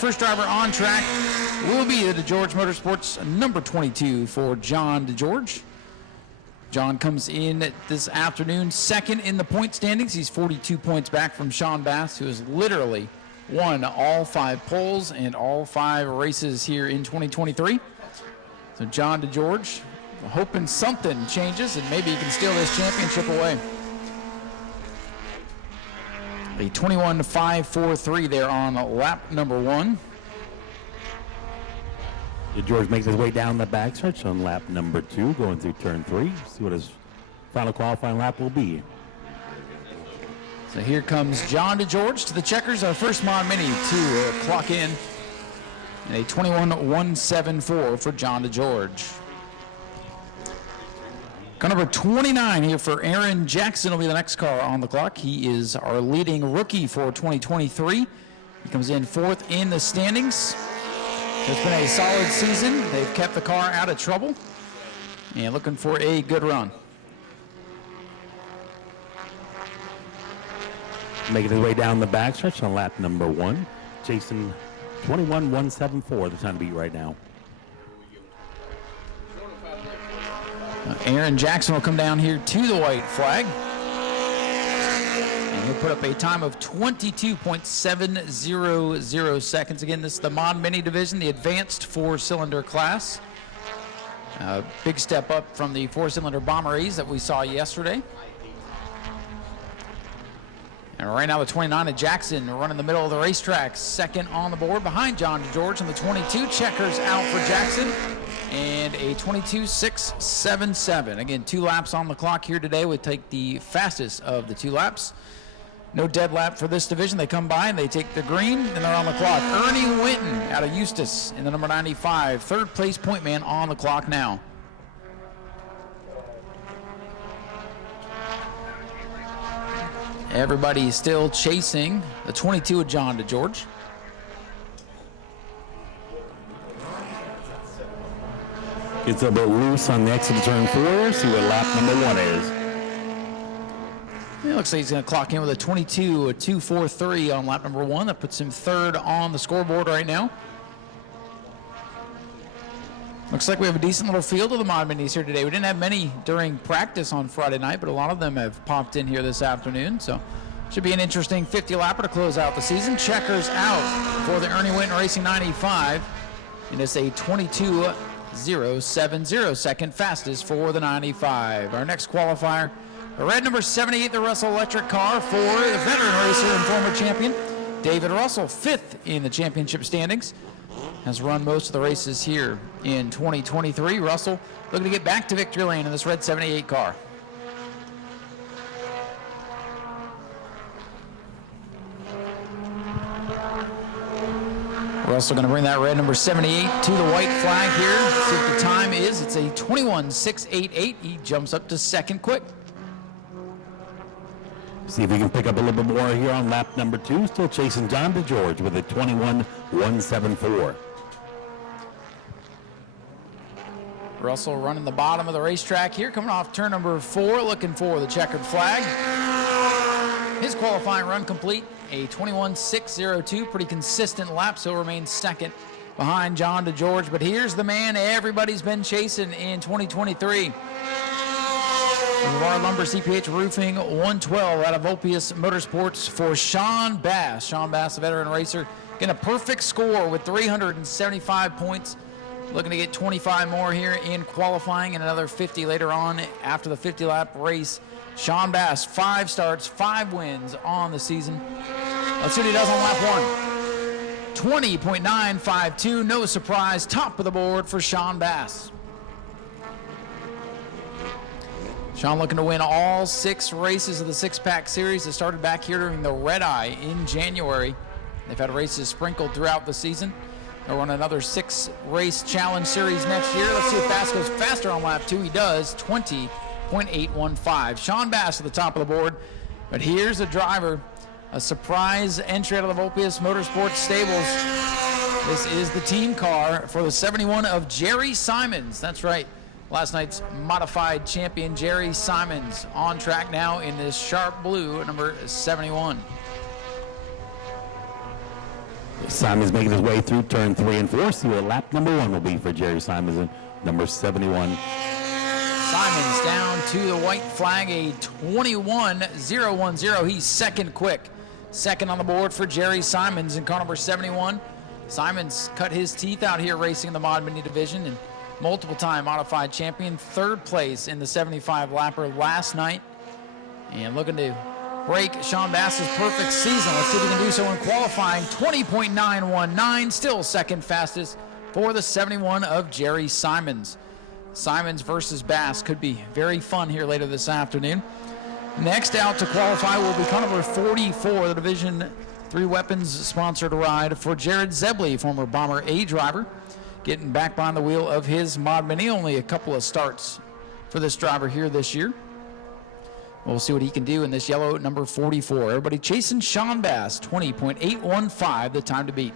First driver on track will be the DeGeorge Motorsports number 22 for John DeGeorge. John comes in this afternoon second in the point standings. He's 42 points back from Sean Bass, who has literally won all 5 poles and all 5 races here in 2023. So John DeGeorge hoping something changes and maybe he can steal this championship away. A 21.543 there on lap number 1. George makes his way down the backstretch on lap number 2, going through turn 3. See what his final qualifying lap will be. So here comes John DeGeorge to the checkers, our first Mod Mini to clock in. And a 21.174 for John DeGeorge. Car number 29 here for Aaron Jackson will be the next car on the clock. He is our leading rookie for 2023. He comes in 4th in the standings. It's been a solid season. They've kept the car out of trouble and looking for a good run. Making his way down the backstretch on lap number 1. Jason 21.174, the time to beat right now. Aaron Jackson will come down here to the white flag. And he'll put up a time of 22.700 seconds. Again, this is the Mod Mini division, the advanced 4-cylinder class. Big step up from the 4-cylinder Bomber-A's that we saw yesterday. And right now the 29 of Jackson running the middle of the racetrack, second on the board behind John DeGeorge on the 22. Checkers out for Jackson. And a 22.677. Again, 2 laps on the clock here today. We take the fastest of the 2 laps. No dead lap for this division. They come by and they take the green and they're on the clock. Ernie Winton out of Eustis in the number 95. 3rd place point man on the clock now. Everybody still chasing the 22 of John DeGeorge. Gets a bit loose on the exit of turn 4. See what lap number 1 is. It looks like he's going to clock in with a 22.243 on lap number 1. That puts him 3rd on the scoreboard right now. Looks like we have a decent little field of the Mod Minis here today. We didn't have many during practice on Friday night, but a lot of them have popped in here this afternoon. So should be an interesting 50-lapper to close out the season. Checkers out for the Ernie Winton Racing 95. And it's a 22.070, second fastest for the 95. Our next qualifier, the red number 78, the Russell Electric car for the veteran racer and former champion, David Russell, 5th in the championship standings. Has run most of the races here in 2023. Russell looking to get back to victory lane in this red 78 car. Russell going to bring that red number 78 to the white flag here. See what the time is. It's a 21.688. He jumps up to 2nd quick. See if we can pick up a little bit more here on lap number 2. Still chasing John DeGeorge with a 21.174. Russell running the bottom of the racetrack here, coming off turn number 4, looking for the checkered flag. His qualifying run complete, a 21.602, pretty consistent lap, so remains 2nd behind John DeGeorge. But here's the man everybody's been chasing in 2023. Our Lumber CPH Roofing 112 out of Vulpius Motorsports for Sean Bass. Sean Bass, a veteran racer, getting a perfect score with 375 points. Looking to get 25 more here in qualifying and another 50 later on after the 50-lap race. Sean Bass, 5 starts, 5 wins on the season. Let's see what he does on lap 1. 20.952, no surprise, top of the board for Sean Bass. Sean looking to win all 6 races of the 6-pack series that started back here during the Red Eye in January. They've had races sprinkled throughout the season. They'll run another 6-race challenge series next year. Let's see if Bass goes faster on lap 2. He does, 20.815. Sean Bass at the top of the board. But here's a driver, a surprise entry out of the Vulpius Motorsports stables. This is the team car for the 71 of Jerry Simons. That's right. Last night's modified champion Jerry Simons on track now in this sharp blue, number 71. Simons making his way through turn 3 and 4. See what lap number 1 will be for Jerry Simons in number 71. Simons down to the white flag, a 21.010. He's second quick. Second on the board for Jerry Simons in car number 71. Simons cut his teeth out here racing in the Mod Mini division and multiple-time modified champion. Third place in the 75 lapper last night. And looking to break Sean Bass's perfect season. Let's see if he can do so in qualifying. 20.919, still second fastest for the 71 of Jerry Simons. Simons versus Bass could be very fun here later this afternoon. Next out to qualify will be car number 44, the Division 3 Weapons sponsored ride for Jared Zebley, former Bomber A driver, getting back behind the wheel of his Mod Mini. Only a couple of starts for this driver here this year. We'll see what he can do in this yellow number 44. Everybody chasing Sean Bass, 20.815, the time to beat.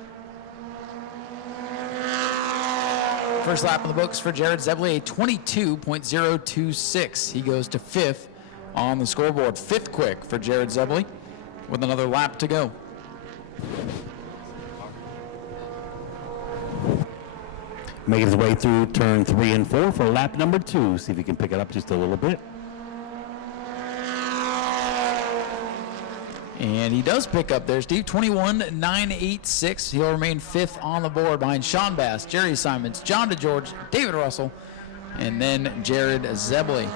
First lap in the books for Jared Zebley, a 22.026. He goes to 5th on the scoreboard. 5th quick for Jared Zebley with another lap to go. Making his way through turn 3 and 4 for lap number 2. See if he can pick it up just a little bit. And he does pick up there, Steve, 21.986. He'll remain 5th on the board behind Sean Bass, Jerry Simons, John DeGeorge, David Russell, and then Jared Zebley.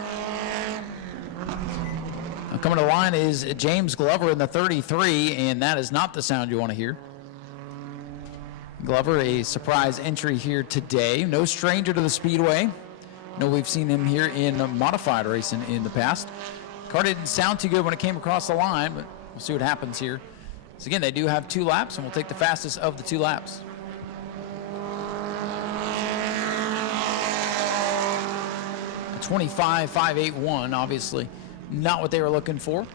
Now coming to the line is James Glover in the 33, and that is not the sound you want to hear. Glover, a surprise entry here today. No stranger to the Speedway. No, we've seen him here in modified racing in the past. Car didn't sound too good when it came across the line, but we'll see what happens here. So again, they do have 2 laps, and we'll take the fastest of the 2 laps. A 25.581, obviously not what they were looking for.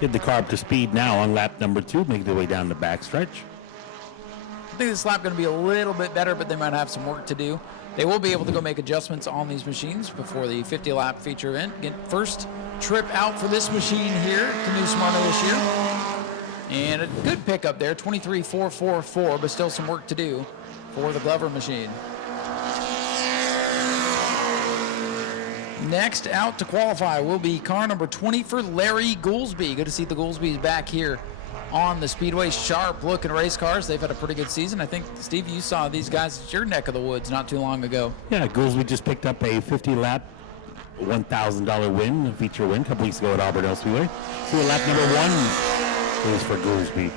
Get the car up to speed now on lap number 2, making their way down the backstretch. I think this lap going to be a little bit better, but they might have some work to do. They will be able to go make adjustments on these machines before the 50-lap feature event. Get first trip out for this machine here to New Smyrna this year. And a good pickup there, 23.444, but still some work to do for the Glover machine. Next out to qualify will be car number 20 for Larry Goolsby. Good to see the Goolsbys back here on the Speedway. Sharp looking race cars. They've had a pretty good season. I think, Steve, you saw these guys at your neck of the woods not too long ago. Yeah, Goolsby just picked up a 50-lap, $1,000 win, feature win, a couple weeks ago at Auburn Speedway. So lap number 1 is for Goolsby.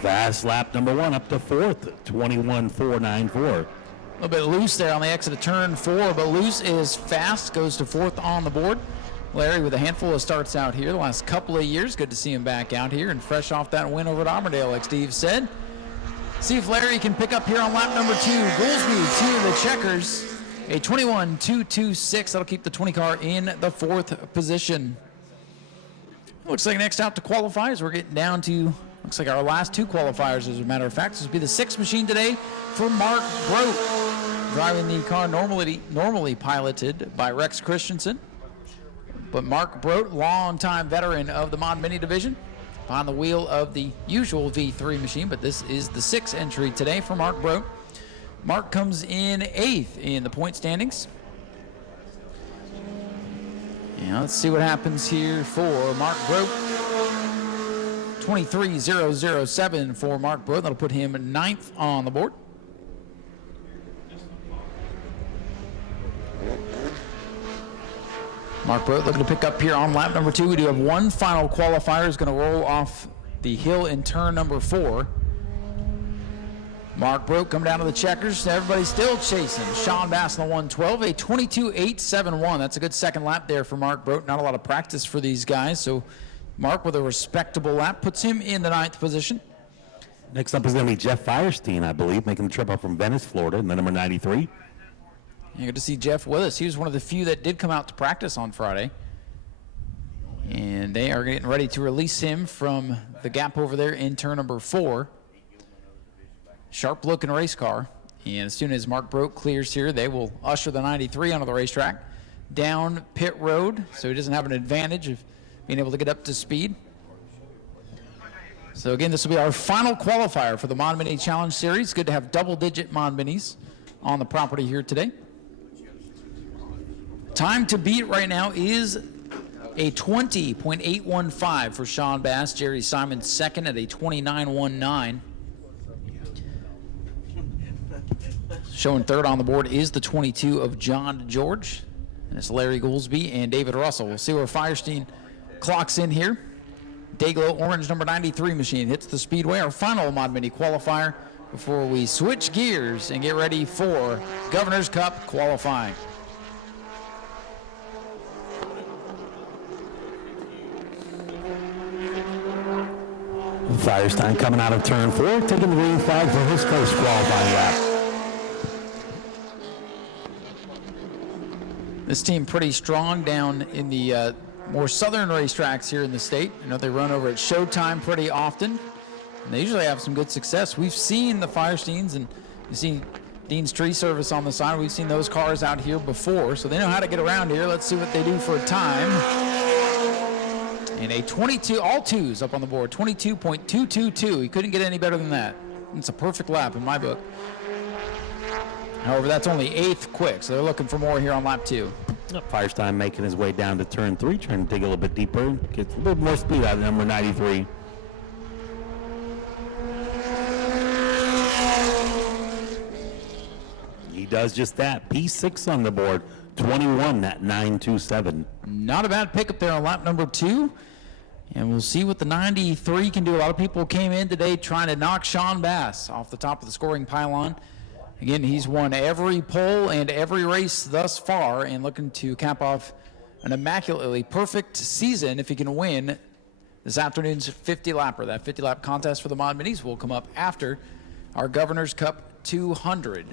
Fast lap number 1 up to 4th, 21.494. A little bit loose there on the exit of turn 4, but loose is fast, goes to 4th on the board. Larry with a handful of starts out here the last couple of years. Good to see him back out here and fresh off that win over at Auburndale, like Steve said. See if Larry can pick up here on lap number 2. Goolsby to the checkers, a 21.226. That'll keep the 20 car in the 4th position. Looks like next out to qualify as we're getting down to, looks like our last 2 qualifiers, as a matter of fact. This will be the 6th machine today for Mark Brote, driving the car normally piloted by Rex Christensen. But Mark Brote, longtime veteran of the Mod Mini division, on the wheel of the usual V3 machine, but this is the 6th entry today for Mark Brote. Mark comes in 8th in the point standings. And let's see what happens here for Mark Brote. 23.007 for Mark Brote. That'll put him 9th on the board. Mark Brote looking to pick up here on lap number 2. We do have one final qualifier who's going to roll off the hill in turn number 4. Mark Brote come down to the checkers. Everybody's still chasing Sean Bass on the 112, a 22.871. That's a good second lap there for Mark Brote. Not a lot of practice for these guys, so Mark with a respectable lap puts him in the 9th position. Next up is going to be Jeff Firestein, I believe, making the trip up from Venice, Florida, in the number 93. Good to see Jeff with us. He was one of the few that did come out to practice on Friday. And they are getting ready to release him from the gap over there in turn number 4. Sharp looking race car. And as soon as Mark Brote clears here, they will usher the 93 onto the racetrack down pit road, so he doesn't have an advantage of being able to get up to speed. So again, this will be our final qualifier for the Mod Mini Challenge Series. Good to have double-digit Mod Minis on the property here today. Time to beat right now is a 20.815 for Sean Bass. Jerry Simon second at a 29.19. Showing third on the board is the 22 of John George. And it's Larry Goolsby and David Russell. We'll see where Firestein clocks in here. Dayglow orange number 93 machine hits the Speedway, our final Mod Mini qualifier, before we switch gears and get ready for Governor's Cup qualifying. Firestein coming out of turn 4, taking the green flag for his first qualifying lap. This team pretty strong down in the more southern racetracks here in the state. I know they run over at Showtime pretty often, and they usually have some good success. We've seen the Firesteins, and you've seen Dean's Tree Service on the side. We've seen those cars out here before, so they know how to get around here. Let's see what they do for a time. And a 22, all twos up on the board, 22.222. He couldn't get any better than that. It's a perfect lap in my book. However, that's only 8th quick, so they're looking for more here on lap 2. Firestein making his way down to turn 3, trying to dig a little bit deeper, gets a little more speed out of number 93. He does just that. P6 on the board, 21 at 927. Not a bad pickup there on lap number 2. And we'll see what the 93 can do. A lot of people came in today trying to knock Sean Bass off the top of the scoring pylon. Again, he's won every pole and every race thus far, and looking to cap off an immaculately perfect season if he can win this afternoon's 50-lapper. That 50-lap contest for the Mod Minis will come up after our Governor's Cup 200.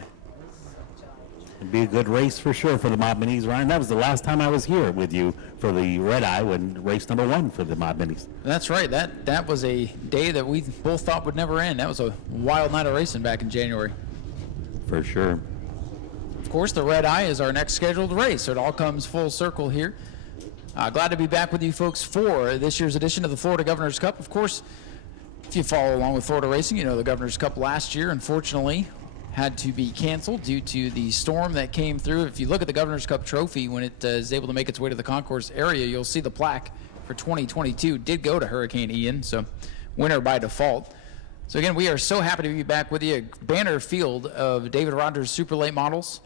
It'd be a good race for sure for the Mod Minis, Ryan. That was the last time I was here with you for the Red Eye when race number 1 for the Mod Minis. That's right. That was a day that we both thought would never end. That was a wild night of racing back in January. For sure. Of course, the Red Eye is our next scheduled race, so it all comes full circle here. Glad to be back with you folks for this year's edition of the Florida Governor's Cup. Of course, if you follow along with Florida racing, you know the Governor's Cup last year, unfortunately, had to be canceled due to the storm that came through. If you look at the Governor's Cup trophy, when it is able to make its way to the concourse area, you'll see the plaque for 2022 did go to Hurricane Ian, so winner by default. So again, we are so happy to be back with you. A banner field of David Rogers super late models.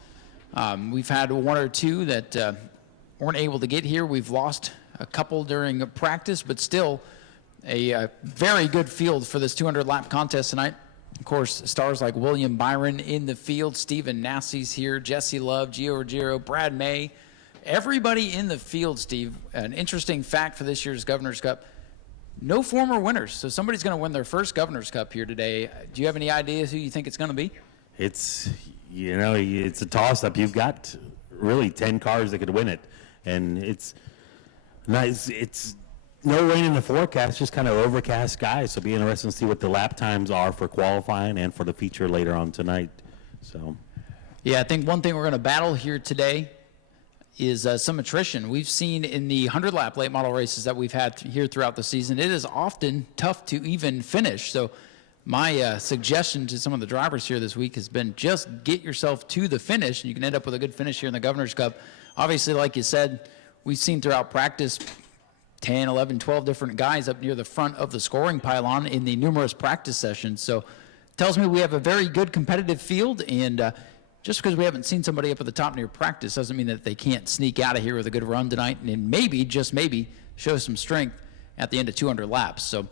We've had one or two that weren't able to get here. We've lost a couple during practice, but still a very good field for this 200-lap contest tonight. Of course, stars like William Byron in the field. Stephen Nassie's here. Jesse Love, Gio Ruggiero, Brad May. Everybody in the field, Steve. An interesting fact for this year's Governor's Cup. No former winners, so somebody's going to win their first Governor's Cup here today. Do you have any ideas who you think it's going to be? It's, it's a toss-up. You've got really 10 cars that could win it, and it's nice. It's no rain in the forecast, just kind of overcast skies, so it'll be interesting to see what the lap times are for qualifying and for the feature later on tonight. So, yeah, I think one thing we're going to battle here today is some attrition. We've seen in the 100-lap late model races that we've had here throughout the season, it is often tough to even finish. So my suggestion to some of the drivers here this week has been just get yourself to the finish, and you can end up with a good finish here in the Governor's Cup. Obviously, like you said, we've seen throughout practice 10, 11, 12 different guys up near the front of the scoring pylon in the numerous practice sessions. So tells me we have a very good competitive field, and just because we haven't seen somebody up at the top near practice doesn't mean that they can't sneak out of here with a good run tonight and maybe, just maybe, show some strength at the end of 200 laps. So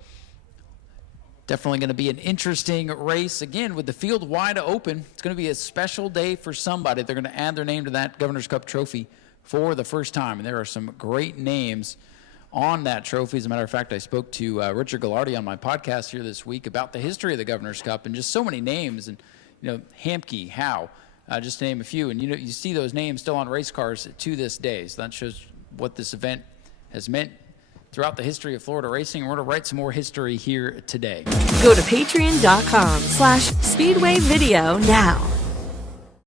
definitely going to be an interesting race. Again, with the field wide open, it's going to be a special day for somebody. They're going to add their name to that Governor's Cup trophy for the first time, and there are some great names on that trophy. As a matter of fact, I spoke to Richard Gallardi on my podcast here this week about the history of the Governor's Cup and just so many names, and Hamke, Howe, just to name a few. And you see those names still on race cars to this day. So that shows what this event has meant throughout the history of Florida racing. And we're going to write some more history here today. Go to patreon.com/Speedway Video now.